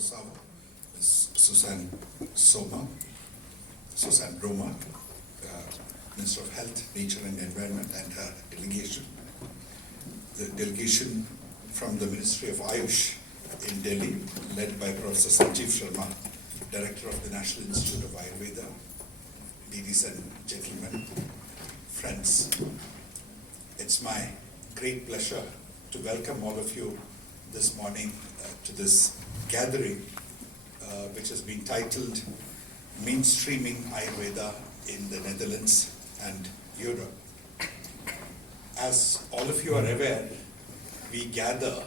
Curaçao, Ms. Susan Broma, Minister of Health, Nature and Environment, and her delegation. The delegation from the Ministry of AYUSH in Delhi, led by Professor Sanjeev Sharma, Director of the National Institute of Ayurveda. Ladies and gentlemen, friends, it's my great pleasure to welcome all of you this morning to this gathering, which has been titled Mainstreaming Ayurveda in the Netherlands and Europe. As all of you are aware, we gather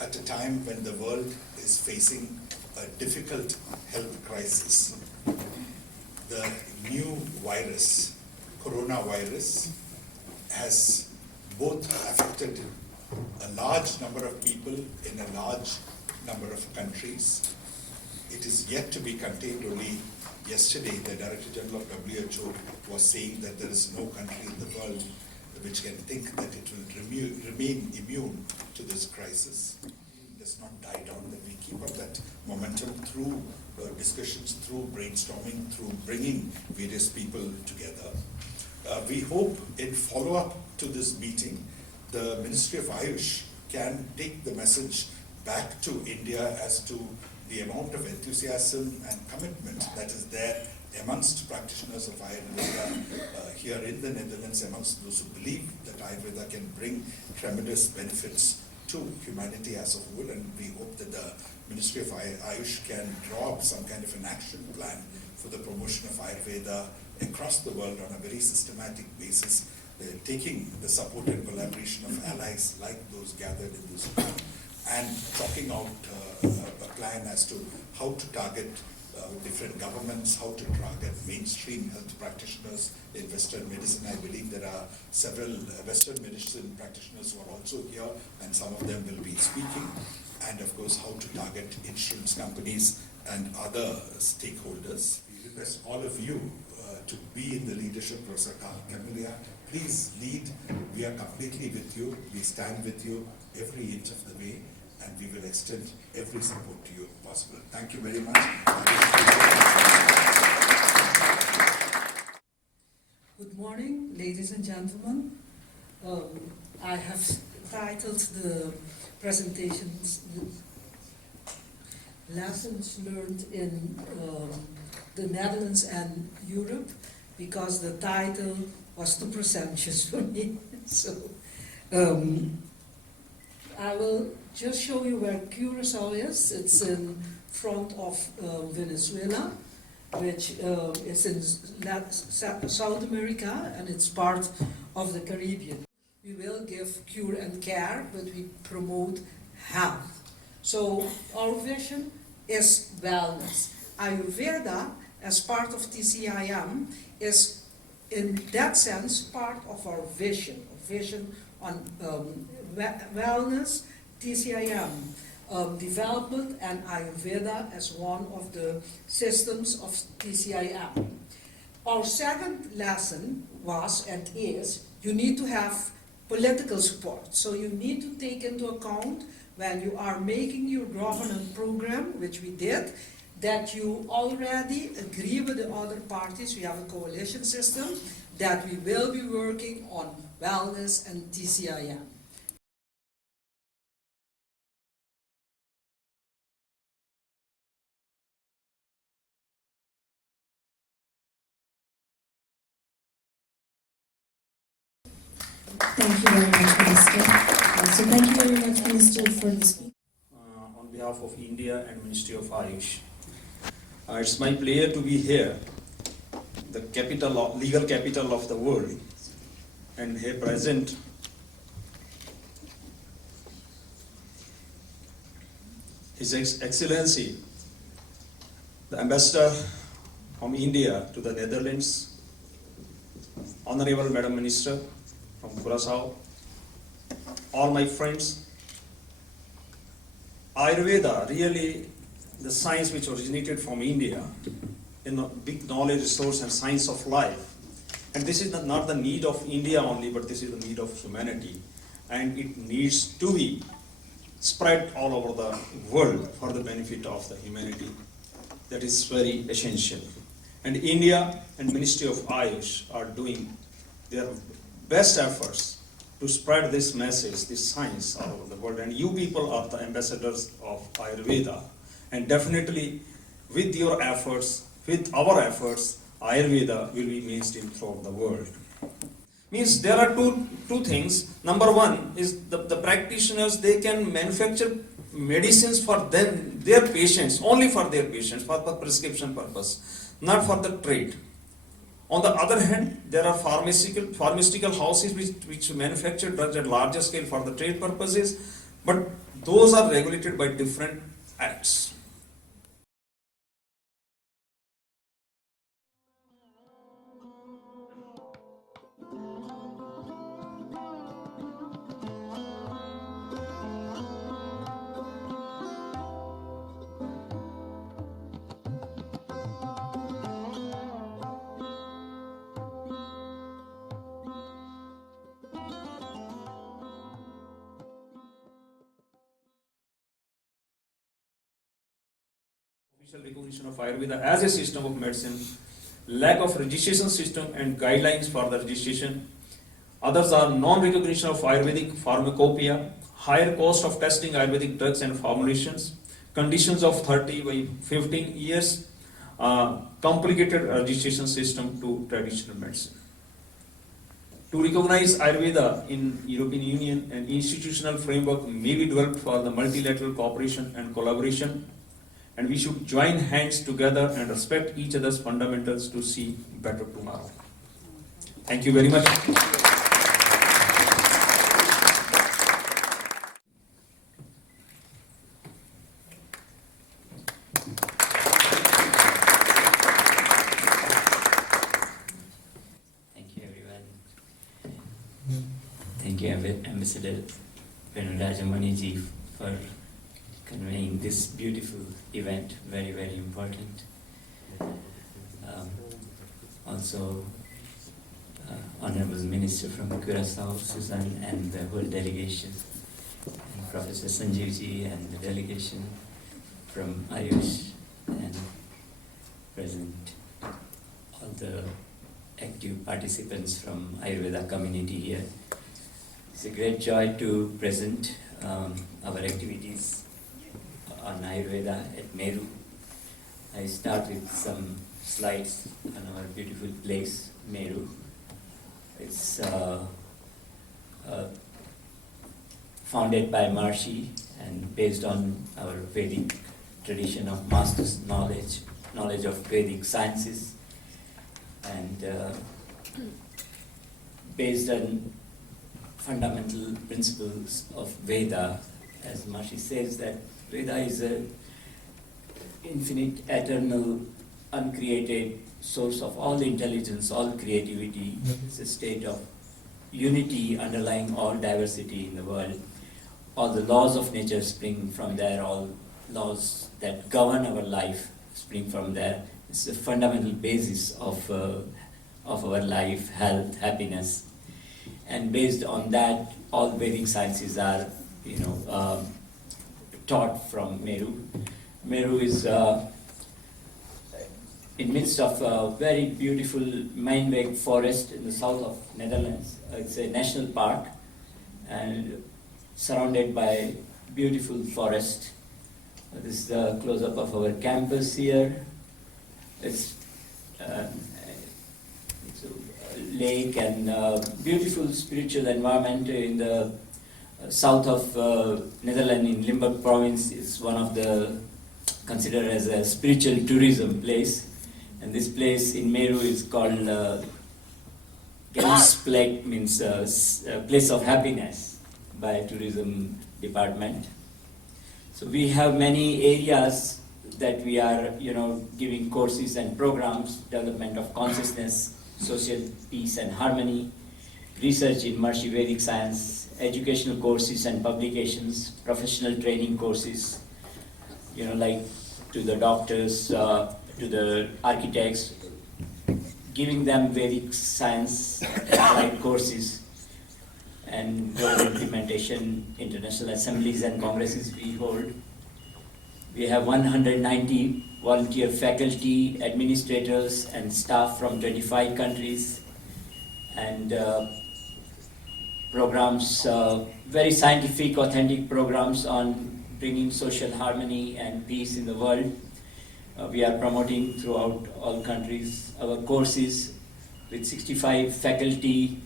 at a time when the world is facing a difficult health crisis. The new virus, coronavirus, has both affected a large number of people in a large number of countries. It is yet to be contained. Only yesterday, the Director General of WHO was saying that there is no country in the world which can think that it will remain immune to this crisis. It does not die down, that we keep up that momentum through discussions, through brainstorming, through bringing various people together. We hope in follow-up to this meeting, the Ministry of AYUSH can take the message back to India as to the amount of enthusiasm and commitment that is there amongst practitioners of Ayurveda here in the Netherlands, amongst those who believe that Ayurveda can bring tremendous benefits to humanity as a whole, and we hope that the Ministry of AYUSH can draw up some kind of an action plan for the promotion of Ayurveda across the world on a very systematic basis, taking the support and collaboration of allies like those gathered in this room, and talking out a plan as to how to target different governments, how to target mainstream health practitioners in Western medicine. I believe there are several Western medicine practitioners who are also here, and some of them will be speaking. And of course, how to target insurance companies and other stakeholders. We request all of you to be in the leadership. Professor Camelia, please lead. We are completely with you. We stand with you every inch of the way, and we will extend every support to you possible. Thank you very much. Good morning, ladies and gentlemen. I have titled the presentations Lessons Learned in the Netherlands and Europe, because the title was too presumptuous for me. So I will just show you where Curaçao is. It's in front of Venezuela, which is in South America, and it's part of the Caribbean. We will give cure and care, but we promote health. So our vision is wellness. Ayurveda, as part of TCIM, is in that sense part of our vision on wellness, TCIM, development, and Ayurveda as one of the systems of TCIM. Our second lesson was and is, you need to have political support. So you need to take into account when you are making your governance program, which we did, that you already agree with the other parties. We have a coalition system that we will be working on wellness and TCIM. Thank you very much, Minister. So thank you very much, Minister, for this. On behalf of India and Ministry of AYUSH, it's my pleasure to be here, the legal capital of the world, and here present His Excellency, the Ambassador from India to the Netherlands, Honorable Madam Minister from Curaçao, all my friends. Ayurveda, really the science which originated from India, in a big knowledge resource and science of life. And this is not the need of India only, but this is the need of humanity. And it needs to be spread all over the world for the benefit of the humanity. That is very essential. And India and Ministry of AYUSH are doing their best efforts to spread this message, this science all over the world. And you people are the ambassadors of Ayurveda. And definitely with your efforts, with our efforts, Ayurveda will be mainstream throughout the world. Means there are two things. Number one is the practitioners, they can manufacture medicines for them, their patients, only for their patients, for prescription purpose, not for the trade. On the other hand, there are pharmaceutical houses which manufacture drugs at larger scale for the trade purposes, but those are regulated by different acts. Official recognition of Ayurveda as a system of medicine, lack of registration system and guidelines for the registration. Others are non-recognition of Ayurvedic pharmacopoeia, higher cost of testing Ayurvedic drugs and formulations, conditions of 30 by 15 years, complicated registration system to traditional medicine. To recognize Ayurveda in European Union, an institutional framework may be developed for the multilateral cooperation and collaboration, and we should join hands together and respect each other's fundamentals to see better tomorrow. Thank you very much. Thank you, everyone. Thank you, Ambassador Venurajamaniji, for conveying this beautiful event, very, very important. Also, Honorable Minister from Curaçao, Susan, and the whole delegation, and Professor Sanjeevji and the delegation from AYUSH, and present all the active participants from Ayurveda community here. It's a great joy to present our activities on Ayurveda at Meru. I start with some slides on our beautiful place, Meru. It's founded by Maharshi and based on our Vedic tradition of master's knowledge of Vedic sciences, and based on fundamental principles of Veda. As Maharshi says, that Veda is an infinite, eternal, uncreated source of all intelligence, all creativity. It's a state of unity underlying all diversity in the world. All the laws of nature spring from there, all laws that govern our life spring from there. It's the fundamental basis of our life, health, happiness. And based on that, all Vedic sciences are, taught from Meru. Meru is in midst of a very beautiful Mijnweg forest in the south of Netherlands. It's a national park and surrounded by beautiful forest. This is the close-up of our campus here. It's a lake and beautiful spiritual environment in the south of Netherlands, in Limburg province. Is one of the considered as a spiritual tourism place, and this place in Meru is called Gemsplek, means place of happiness by tourism department. So we have many areas that we are giving courses and programs: development of consciousness, social peace and harmony, research in Maharishi Vedic science, educational courses and publications, professional training courses, like to the doctors, to the architects, giving them Vedic science applied courses, and and global implementation, international assemblies and congresses we hold. We have 190 volunteer faculty, administrators and staff from 25 countries, and programs, very scientific, authentic programs on bringing social harmony and peace in the world. We are promoting throughout all countries our courses with 65 faculty,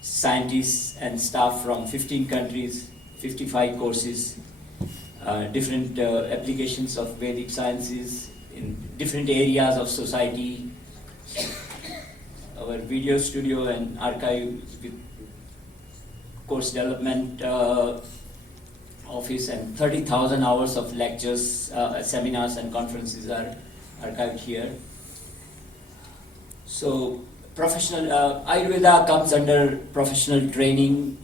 scientists and staff from 15 countries, 55 courses, different applications of Vedic sciences in different areas of society. Our video studio and archive with course development office, and 30,000 hours of lectures, seminars and conferences are archived here. So professional Ayurveda comes under professional training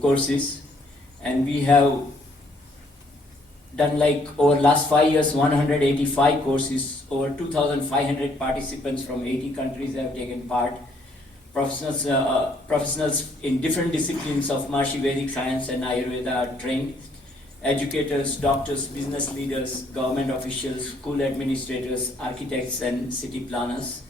courses, and we have done, like, over last 5 years 185 courses. Over 2,500 participants from 80 countries have taken part. Professionals in different disciplines of Maharishi, Vedic science and Ayurveda are trained. Educators, doctors, business leaders, government officials, school administrators, architects and city planners.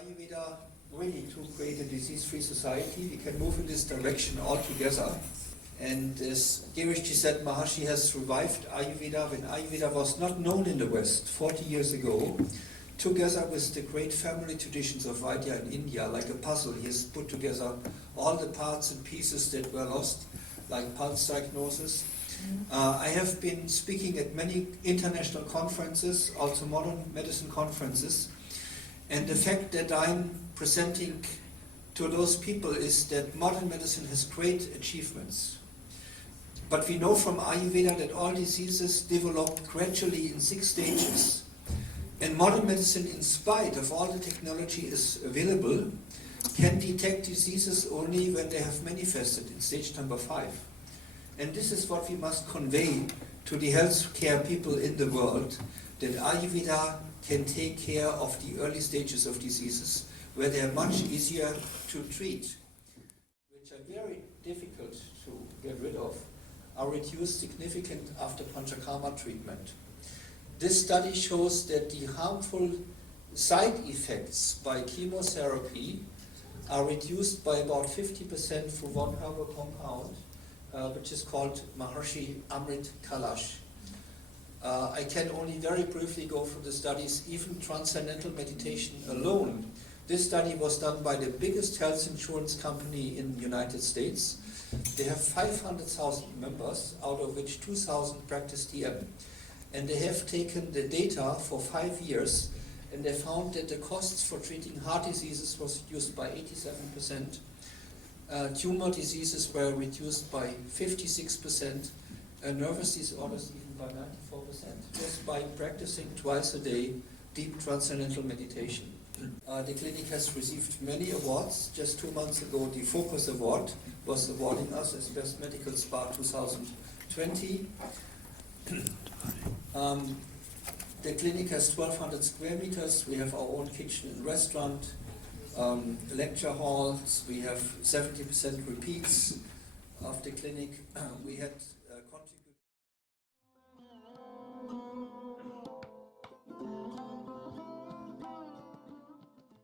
Ayurveda really to create a disease-free society. We can move in this direction all together. And as Girish said, Maharshi has revived Ayurveda when Ayurveda was not known in the West 40 years ago. Together with the great family traditions of Vaidya in India, like a puzzle, he has put together all the parts and pieces that were lost, like pulse diagnosis. I have been speaking at many international conferences, also modern medicine conferences. And the fact that I'm presenting to those people is that modern medicine has great achievements. But we know from Ayurveda that all diseases develop gradually in 6 stages. And modern medicine, in spite of all the technology is available, can detect diseases only when they have manifested in stage number 5. And this is what we must convey to the healthcare people in the world, that Ayurveda can take care of the early stages of diseases where they are much easier to treat, which are very difficult to get rid of, are reduced significantly after Panchakarma treatment. This study shows that the harmful side effects by chemotherapy are reduced by about 50% through one herbal compound, which is called Maharshi Amrit Kalash. I can only very briefly go through the studies. Even transcendental meditation alone. This study was done by the biggest health insurance company in the United States. They have 500,000 members, out of which 2,000 practice DM. And they have taken the data for 5 years, and they found that the costs for treating heart diseases was reduced by 87%. Tumor diseases were reduced by 56%, nervous disorders even by 94%, just by practicing twice a day deep transcendental meditation. The clinic has received many awards. Just 2 months ago, the Focus Award was awarding us as Best Medical Spa 2020. The clinic has 1,200 square meters. We have our own kitchen and restaurant, lecture halls. We have 70% repeats of the clinic. We had